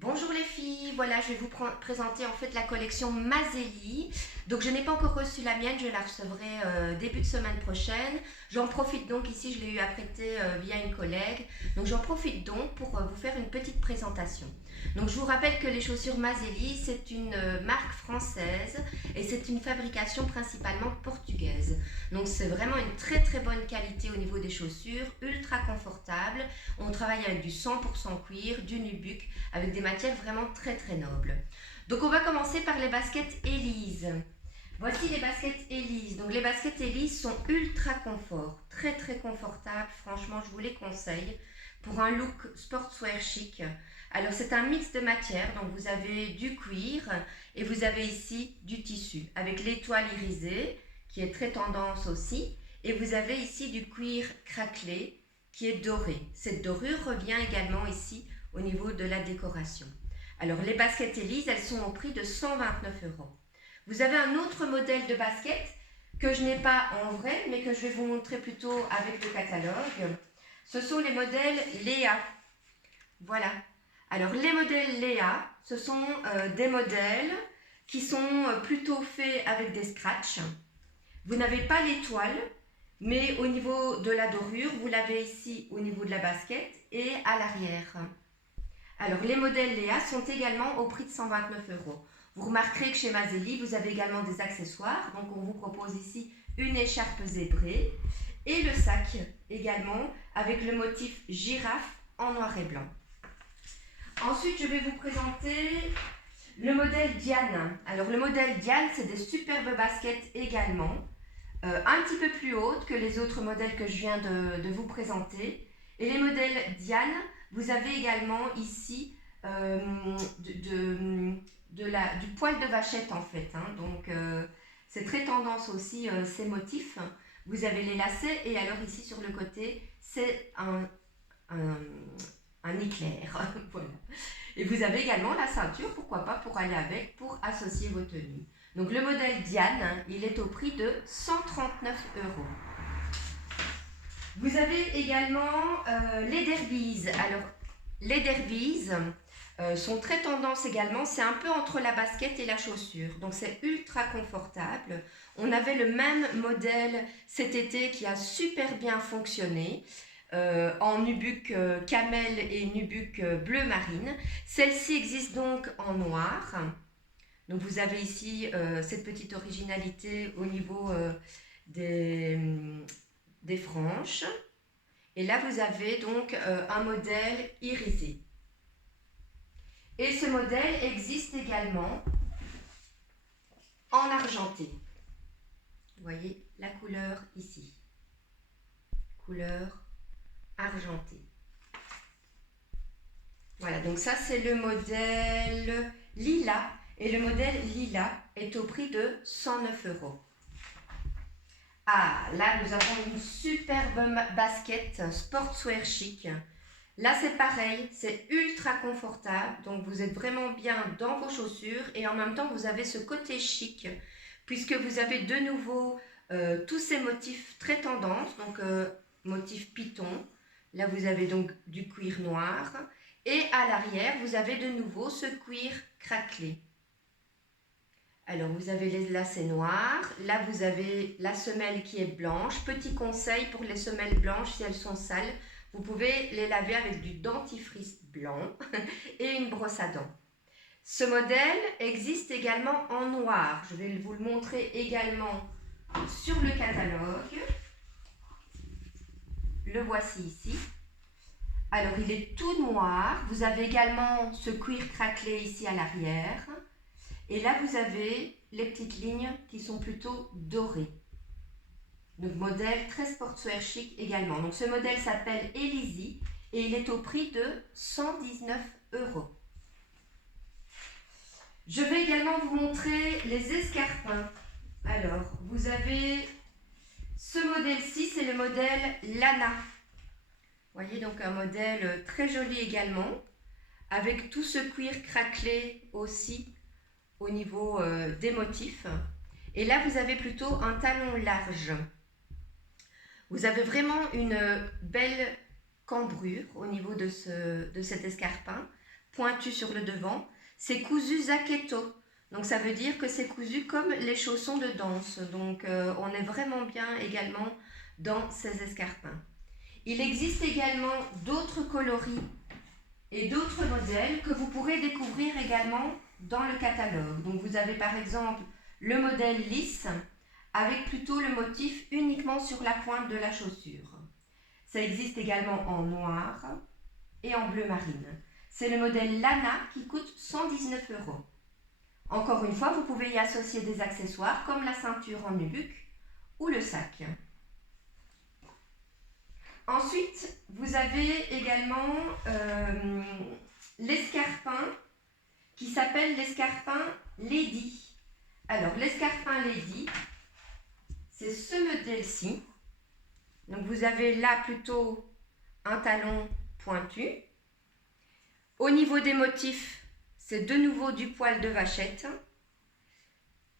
Bonjour les filles, voilà je vais vous présenter en fait la collection Mazzelli. Donc je n'ai pas encore reçu la mienne, je la recevrai début de semaine prochaine. J'en profite donc ici, je l'ai eu à prêter via une collègue. Donc j'en profite donc pour vous faire une petite présentation. Donc je vous rappelle que les chaussures Mazzelli c'est une marque française et c'est une fabrication principalement portugaise. Donc c'est vraiment une très très bonne qualité au niveau des chaussures, ultra confortable. On travaille avec du 100% cuir, du nubuck, avec des matières vraiment très très nobles. Donc on va commencer par les baskets Elise. Voici les baskets Elise. Donc les baskets Elise sont ultra confort, très très confortables. Franchement, je vous les conseille pour un look sportswear chic. Alors c'est un mix de matières. Donc vous avez du cuir et vous avez ici du tissu avec l'étoile irisée qui est très tendance aussi. Et vous avez ici du cuir craquelé qui est doré. Cette dorure revient également ici au niveau de la décoration. Alors les baskets Elise, elles sont au prix de 129 €. Vous avez un autre modèle de basket que je n'ai pas en vrai, mais que je vais vous montrer plutôt avec le catalogue. Ce sont les modèles Léa. Voilà. Alors les modèles Léa, ce sont des modèles qui sont plutôt faits avec des scratchs. Vous n'avez pas l'étoile, mais au niveau de la dorure, vous l'avez ici au niveau de la basket et à l'arrière. Alors les modèles Léa sont également au prix de 129 €. Vous remarquerez que chez Mazzelli, vous avez également des accessoires. Donc on vous propose ici une écharpe zébrée et le sac également avec le motif girafe en noir et blanc. Ensuite, je vais vous présenter le modèle Diane. Alors le modèle Diane, c'est des superbes baskets également, un petit peu plus hautes que les autres modèles que je viens de vous présenter. Et les modèles Diane, vous avez également ici du poil de vachette en fait. Donc c'est très tendance aussi ces motifs. Vous avez les lacets et alors ici sur le côté, c'est un éclair. Voilà. Et vous avez également la ceinture, pourquoi pas, pour aller avec, pour associer vos tenues. Donc le modèle Diane, il est au prix de 139 €. Vous avez également les derbies. Alors les derbies sont très tendance également, c'est un peu entre la basket et la chaussure, donc c'est ultra confortable. On avait le même modèle cet été qui a super bien fonctionné. En nubuck camel et nubuck bleu marine. Celle-ci existe donc en noir. Donc vous avez ici cette petite originalité au niveau des franges. Et là vous avez donc un modèle irisé. Et ce modèle existe également en argenté. Vous voyez la couleur ici. Couleur argenté. Voilà, donc ça c'est le modèle Lila. Et le modèle Lila est au prix de 109 €. Ah, là nous avons une superbe basket sportswear chic. Là c'est pareil, c'est ultra confortable. Donc vous êtes vraiment bien dans vos chaussures. Et en même temps vous avez ce côté chic. Puisque vous avez de nouveau tous ces motifs très tendances. Donc motif python. Là vous avez donc du cuir noir. Et à l'arrière, vous avez de nouveau ce cuir craquelé. Alors, vous avez les lacets noirs. Là, vous avez la semelle qui est blanche. Petit conseil pour les semelles blanches, si elles sont sales, vous pouvez les laver avec du dentifrice blanc et une brosse à dents. Ce modèle existe également en noir. Je vais vous le montrer également sur le catalogue. Le voici ici. Alors, il est tout noir. Vous avez également ce cuir craquelé ici à l'arrière. Et là, vous avez les petites lignes qui sont plutôt dorées. Donc, modèle très sportswear chic également. Donc, ce modèle s'appelle Elise et il est au prix de 119 €. Je vais également vous montrer les escarpins. Alors, vous avez ce modèle-ci, c'est le modèle Lana. Vous voyez, donc un modèle très joli également, avec tout ce cuir craquelé aussi au niveau des motifs. Et là, vous avez plutôt un talon large. Vous avez vraiment une belle cambrure au niveau de cet escarpin, pointu sur le devant. C'est cousu zacchetto. Donc ça veut dire que c'est cousu comme les chaussons de danse. Donc on est vraiment bien également dans ces escarpins. Il existe également d'autres coloris et d'autres modèles que vous pourrez découvrir également dans le catalogue. Donc vous avez par exemple le modèle lisse avec plutôt le motif uniquement sur la pointe de la chaussure. Ça existe également en noir et en bleu marine. C'est le modèle Lana qui coûte 119 €. Encore une fois, vous pouvez y associer des accessoires comme la ceinture en nubuck ou le sac. Ensuite, vous avez également l'escarpin qui s'appelle l'escarpin Lady. Alors, l'escarpin Lady, c'est ce modèle-ci. Donc, vous avez là plutôt un talon pointu. Au niveau des motifs, c'est de nouveau du poil de vachette.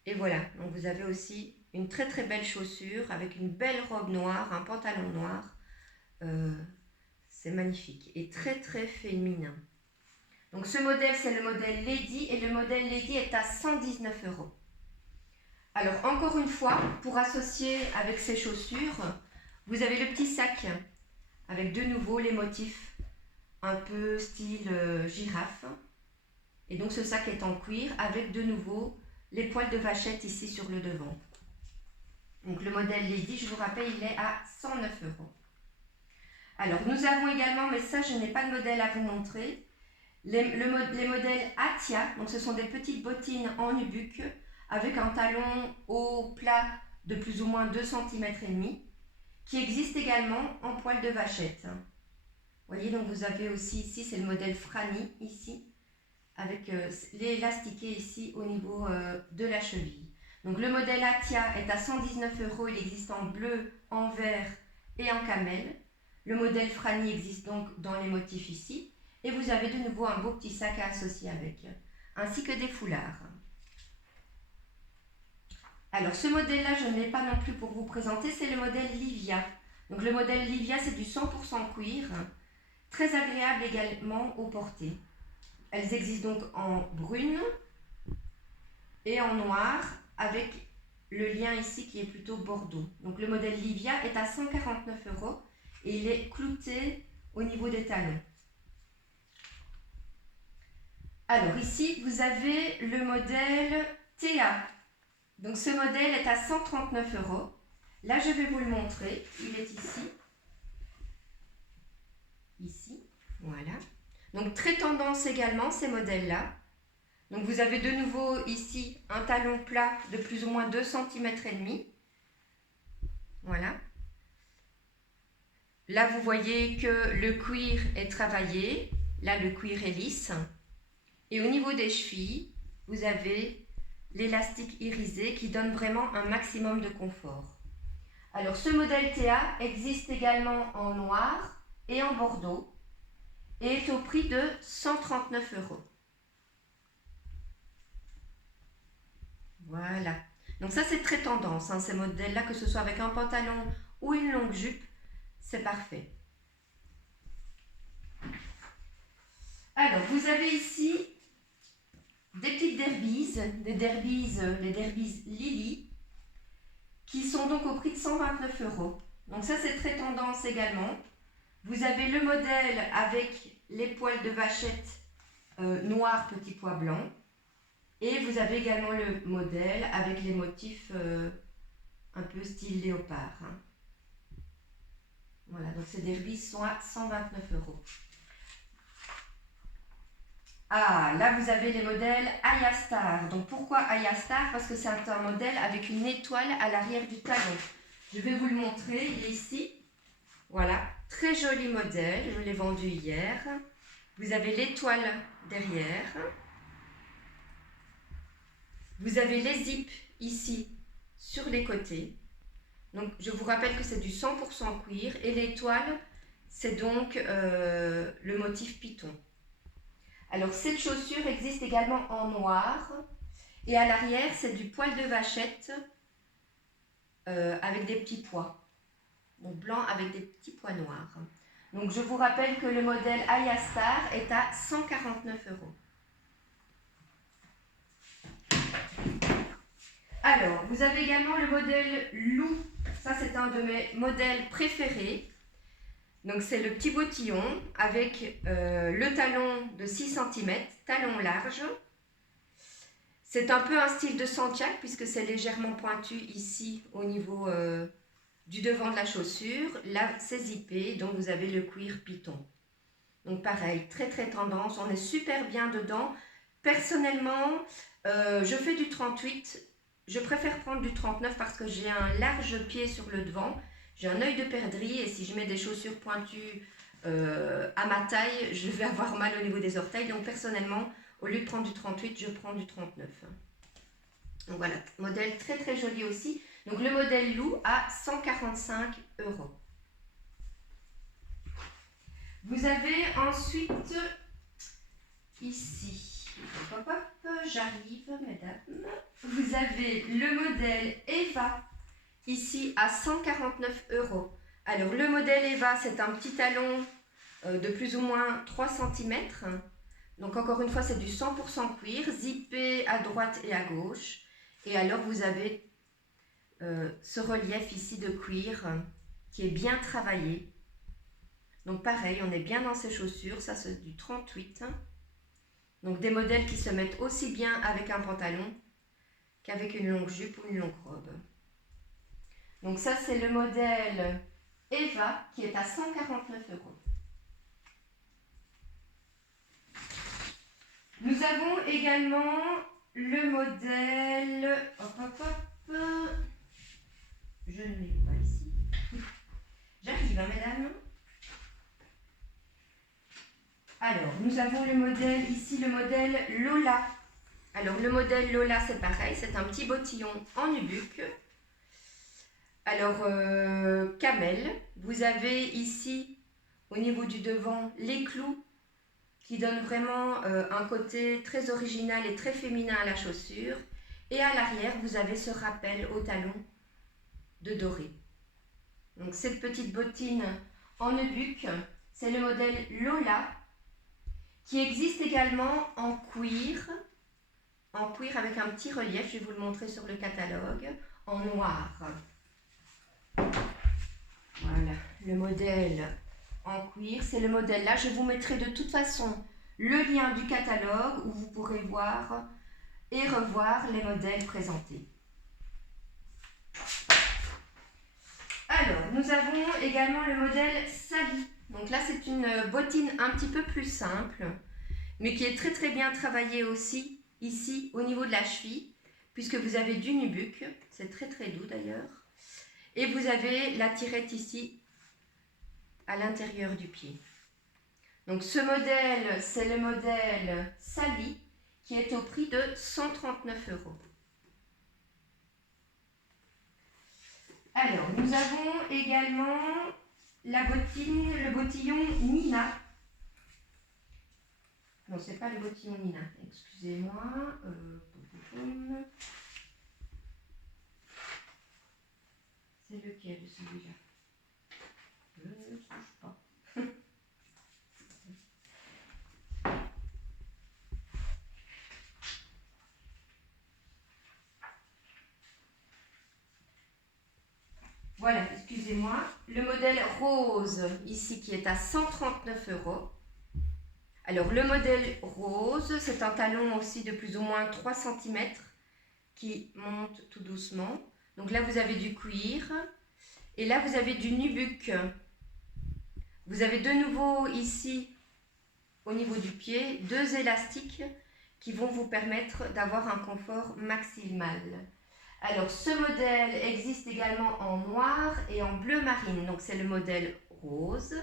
Et voilà, donc vous avez aussi une très très belle chaussure avec une belle robe noire, un pantalon noir. C'est magnifique et très très féminin. Donc ce modèle, c'est le modèle Lady et le modèle Lady est à 119 €. Alors encore une fois, pour associer avec ces chaussures, vous avez le petit sac avec de nouveau les motifs un peu style girafe. Et donc ce sac est en cuir avec de nouveau les poils de vachette ici sur le devant. Donc le modèle Lady, je vous rappelle, il est à 109 €. Alors nous avons également, mais ça je n'ai pas de modèle à vous montrer, les modèles Atia. Donc ce sont des petites bottines en nubuck avec un talon haut plat de plus ou moins 2,5 cm qui existe également en poil de vachette. Vous voyez, donc vous avez aussi ici, c'est le modèle Franny ici, avec l'élastiqué ici au niveau de la cheville. Donc le modèle Atia est à 119 €, il existe en bleu, en vert et en camel. Le modèle Franny existe donc dans les motifs ici. Et vous avez de nouveau un beau petit sac à associer avec, ainsi que des foulards. Alors ce modèle-là, je ne l'ai pas non plus pour vous présenter, c'est le modèle Livia. Donc le modèle Livia, c'est du 100% cuir, très agréable également au porté. Elles existent donc en brune et en noir, avec le lien ici qui est plutôt bordeaux. Donc le modèle Livia est à 149 € et il est clouté au niveau des talons. Alors ici, vous avez le modèle Théa. Donc ce modèle est à 139 €. Là, je vais vous le montrer. Il est ici. Ici, voilà. Donc très tendance également ces modèles-là. Donc vous avez de nouveau ici un talon plat de plus ou moins 2,5 cm. Voilà. Là, vous voyez que le cuir est travaillé. Là, le cuir est lisse. Et au niveau des chevilles, vous avez l'élastique irisé qui donne vraiment un maximum de confort. Alors ce modèle Théa existe également en noir et en bordeaux et est au prix de 139 €. Voilà. Donc ça c'est très tendance, hein, ces modèles-là, que ce soit avec un pantalon ou une longue jupe, c'est parfait. Alors vous avez ici des petites derbies, les derbies Lily, qui sont donc au prix de 129 €. Donc ça c'est très tendance également. Vous avez le modèle avec les poils de vachette noir, petit pois blanc. Et vous avez également le modèle avec les motifs un peu style léopard. Hein. Voilà, donc ces derbies sont à 129 €. Ah, là vous avez les modèles Ayastar. Donc pourquoi Ayastar? Parce que c'est un modèle avec une étoile à l'arrière du talon. Je vais vous le montrer, il est ici. Voilà, très joli modèle, je l'ai vendu hier. Vous avez l'étoile derrière. Vous avez les zips ici sur les côtés. Donc je vous rappelle que c'est du 100% cuir et l'étoile, c'est donc le motif python. Alors cette chaussure existe également en noir et à l'arrière c'est du poil de vachette avec des petits pois. Donc blanc avec des petits pois noirs. Donc je vous rappelle que le modèle Aya Star est à 149 €. Alors, vous avez également le modèle Lou. Ça, c'est un de mes modèles préférés. Donc, c'est le petit bottillon avec le talon de 6 cm, talon large. C'est un peu un style de Santiago puisque c'est légèrement pointu ici au niveau du devant de la chaussure. Là, c'est zippé, donc vous avez le cuir python. Donc, pareil, très très tendance. On est super bien dedans. Personnellement, je fais du 38. Je préfère prendre du 39 parce que j'ai un large pied sur le devant, j'ai un œil de perdrix et si je mets des chaussures pointues à ma taille, je vais avoir mal au niveau des orteils. Donc personnellement, au lieu de prendre du 38, je prends du 39. Donc voilà, modèle très très joli aussi. Donc le modèle Lou à 145 €. Vous avez ensuite ici... Hop, hop, j'arrive, mesdames. Vous avez le modèle Eva, ici à 149 €. Alors, le modèle Eva, c'est un petit talon de plus ou moins 3 cm. Donc, encore une fois, c'est du 100% cuir, zippé à droite et à gauche. Et alors, vous avez ce relief ici de cuir qui est bien travaillé. Donc, pareil, on est bien dans ces chaussures. Ça, c'est du 38. Donc des modèles qui se mettent aussi bien avec un pantalon qu'avec une longue jupe ou une longue robe. Donc ça c'est le modèle Eva qui est à 149 €. Nous avons également le modèle... Hop, hop, hop. Je ne l'ai pas ici. J'arrive, hein, mesdames. Alors, nous avons le modèle, ici le modèle Lola. Alors, le modèle Lola, c'est pareil, c'est un petit bottillon en nubuck. Alors, camel. Vous avez ici, au niveau du devant, les clous qui donnent vraiment un côté très original et très féminin à la chaussure. Et à l'arrière, vous avez ce rappel au talon de doré. Donc, cette petite bottine en nubuck, c'est le modèle Lola, qui existe également en cuir avec un petit relief, je vais vous le montrer sur le catalogue, en noir. Voilà, le modèle en cuir, c'est le modèle là. Je vous mettrai de toute façon le lien du catalogue où vous pourrez voir et revoir les modèles présentés. Alors, nous avons également le modèle Sally. Donc là, c'est une bottine un petit peu plus simple, mais qui est très très bien travaillée aussi, ici, au niveau de la cheville, puisque vous avez du nubuck, c'est très très doux d'ailleurs, et vous avez la tirette ici, à l'intérieur du pied. Donc ce modèle, c'est le modèle Sally, qui est au prix de 139 €. Alors, nous avons également la bottine, le bottillon Nina. Non, c'est pas le bottillon Nina, excusez-moi. C'est lequel celui-là? Je ne trouve pas. Voilà, excusez-moi. Le modèle rose, ici, qui est à 139 €. Alors, le modèle rose, c'est un talon aussi de plus ou moins 3 cm qui monte tout doucement. Donc là, vous avez du cuir. Et là, vous avez du nubuck. Vous avez de nouveau ici, au niveau du pied, 2 élastiques qui vont vous permettre d'avoir un confort maximal. Alors, ce modèle existe également en noir et en bleu marine. Donc, c'est le modèle rose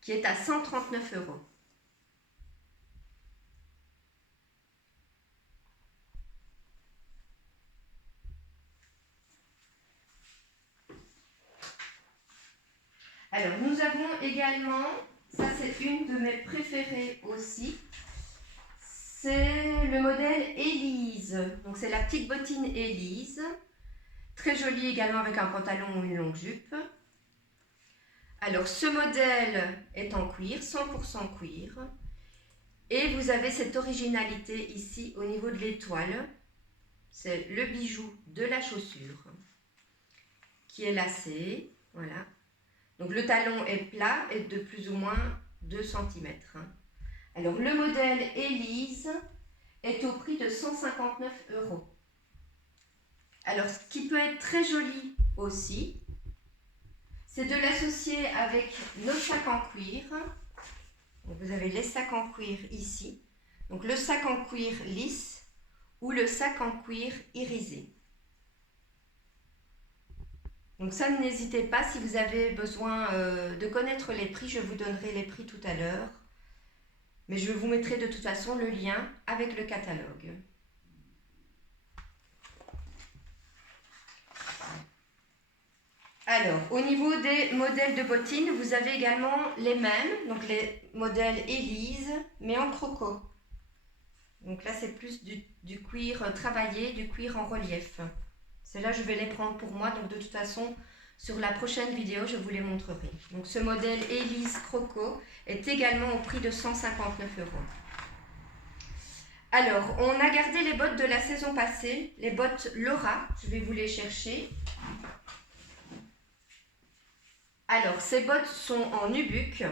qui est à 139 €. Alors, nous avons également, ça c'est une de mes préférées aussi, c'est le modèle Élise. Donc, c'est la petite bottine Élise. Très jolie également avec un pantalon ou une longue jupe. Alors, ce modèle est en cuir, 100% cuir. Et vous avez cette originalité ici au niveau de l'étoile. C'est le bijou de la chaussure qui est lacé. Voilà. Donc, le talon est plat et de plus ou moins 2 cm. Alors, le modèle Élise est au prix de 159 €. Alors, ce qui peut être très joli aussi, c'est de l'associer avec nos sacs en cuir. Donc, vous avez les sacs en cuir ici. Donc, le sac en cuir lisse ou le sac en cuir irisé. Donc ça, n'hésitez pas, si vous avez besoin de connaître les prix, je vous donnerai les prix tout à l'heure. Mais je vous mettrai de toute façon le lien avec le catalogue. Alors, au niveau des modèles de bottines, vous avez également les mêmes, donc les modèles Élise, mais en croco. Donc là, c'est plus du cuir travaillé, du cuir en relief. Celles-là, je vais les prendre pour moi, donc de toute façon, sur la prochaine vidéo, je vous les montrerai. Donc ce modèle Élise Croco est également au prix de 159 €. Alors, on a gardé les bottes de la saison passée, les bottes Laura, je vais vous les chercher. Alors, ces bottes sont en nubuck,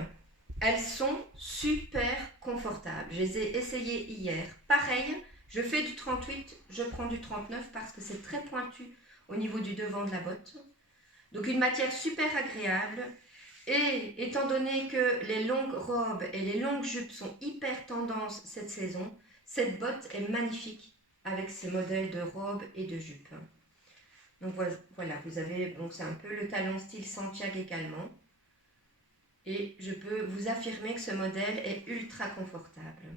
elles sont super confortables. Je les ai essayées hier. Pareil, je fais du 38, je prends du 39 parce que c'est très pointu au niveau du devant de la botte. Donc une matière super agréable. Et étant donné que les longues robes et les longues jupes sont hyper tendance cette saison, cette botte est magnifique avec ces modèles de robes et de jupes. Donc voilà, vous avez, donc c'est un peu le talon style Santiago également. Et je peux vous affirmer que ce modèle est ultra confortable.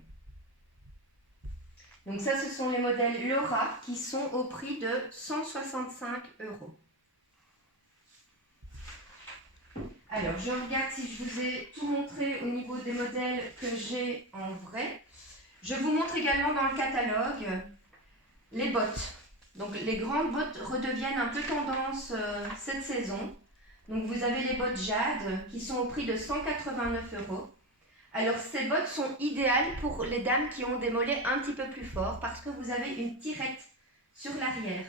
Donc ça, ce sont les modèles Laura qui sont au prix de 165 €. Alors, je regarde si je vous ai tout montré au niveau des modèles que j'ai en vrai. Je vous montre également dans le catalogue les bottes. Donc, les grandes bottes redeviennent un peu tendance cette saison. Donc, vous avez les bottes Jade qui sont au prix de 189 €. Alors, ces bottes sont idéales pour les dames qui ont des mollets un petit peu plus forts parce que vous avez une tirette sur l'arrière.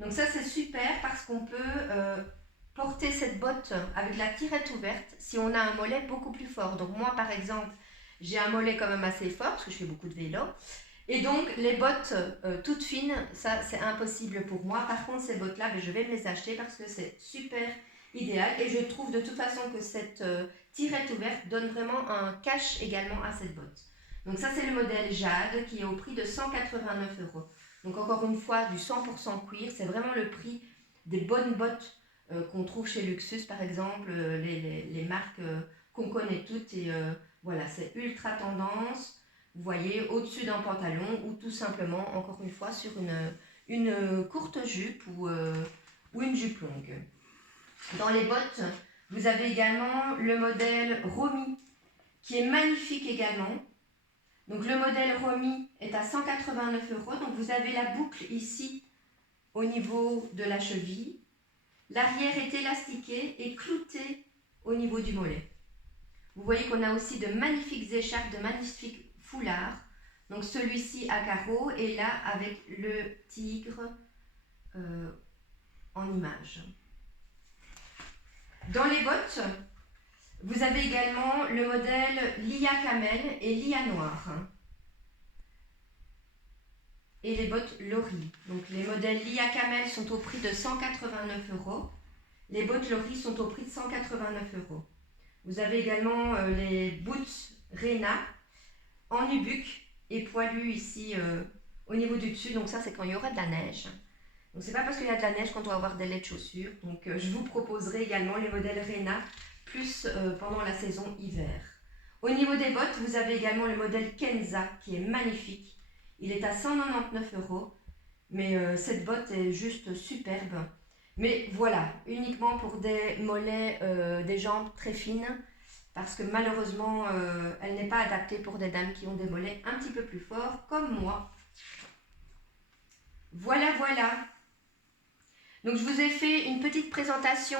Donc ça, c'est super parce qu'on peut porter cette botte avec la tirette ouverte si on a un mollet beaucoup plus fort. Donc moi, par exemple, j'ai un mollet quand même assez fort parce que je fais beaucoup de vélo. Et donc, les bottes toutes fines, ça, c'est impossible pour moi. Par contre, ces bottes-là, je vais me les acheter parce que c'est super idéal. Et je trouve de toute façon que cette tirette ouverte donne vraiment un cache également à cette botte. Donc ça, c'est le modèle Jade qui est au prix de 189 €. Donc encore une fois, du 100% cuir, c'est vraiment le prix des bonnes bottes qu'on trouve chez Luxus, par exemple, les marques qu'on connaît toutes. Et voilà, c'est ultra tendance, vous voyez, au-dessus d'un pantalon ou tout simplement, encore une fois, sur une courte jupe ou une jupe longue. Dans les bottes, vous avez également le modèle Romy, qui est magnifique également. Donc le modèle Romy est à 189 €. Donc vous avez la boucle ici au niveau de la cheville. L'arrière est élastiqué et clouté au niveau du mollet. Vous voyez qu'on a aussi de magnifiques écharpes, de magnifiques foulards. Donc celui-ci à carreaux et là avec le tigre en image. Dans les bottes, vous avez également le modèle Lia Camel et Lia Noir. Et les bottes Lori. Donc les modèles Lia Camel sont au prix de 189 €. Les bottes Lori sont au prix de 189 €. Vous avez également les boots Rena en nubuck et poilus ici au niveau du dessus. Donc ça, c'est quand il y aura de la neige. Donc c'est pas parce qu'il y a de la neige qu'on doit avoir des laits de chaussures. Donc je vous proposerai également les modèles Rena plus pendant la saison hiver. Au niveau des bottes, vous avez également le modèle Kenza qui est magnifique. Il est à 199 €, mais cette botte est juste superbe. Mais voilà, uniquement pour des mollets, des jambes très fines, parce que malheureusement, elle n'est pas adaptée pour des dames qui ont des mollets un petit peu plus forts, comme moi. Voilà, voilà. Donc je vous ai fait une petite présentation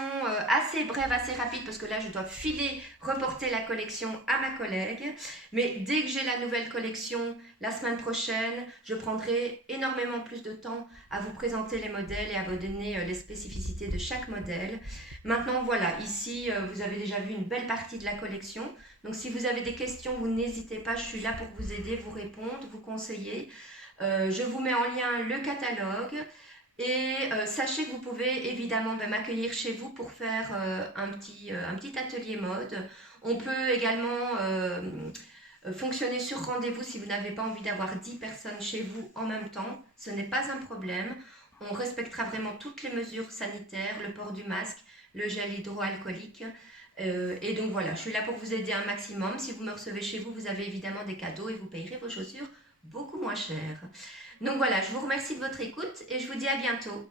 assez brève, assez rapide parce que là je dois filer, reporter la collection à ma collègue. Mais dès que j'ai la nouvelle collection la semaine prochaine, je prendrai énormément plus de temps à vous présenter les modèles et à vous donner les spécificités de chaque modèle. Maintenant voilà, ici vous avez déjà vu une belle partie de la collection. Donc si vous avez des questions, vous n'hésitez pas, je suis là pour vous aider, vous répondre, vous conseiller. Je vous mets en lien le catalogue. Et sachez que vous pouvez évidemment m'accueillir chez vous pour faire un petit atelier mode. On peut également fonctionner sur rendez-vous si vous n'avez pas envie d'avoir 10 personnes chez vous en même temps. Ce n'est pas un problème. On respectera vraiment toutes les mesures sanitaires, le port du masque, le gel hydroalcoolique. Et donc voilà, je suis là pour vous aider un maximum. Si vous me recevez chez vous, vous avez évidemment des cadeaux et vous payerez vos chaussures beaucoup moins cher. Donc voilà, je vous remercie de votre écoute et je vous dis à bientôt.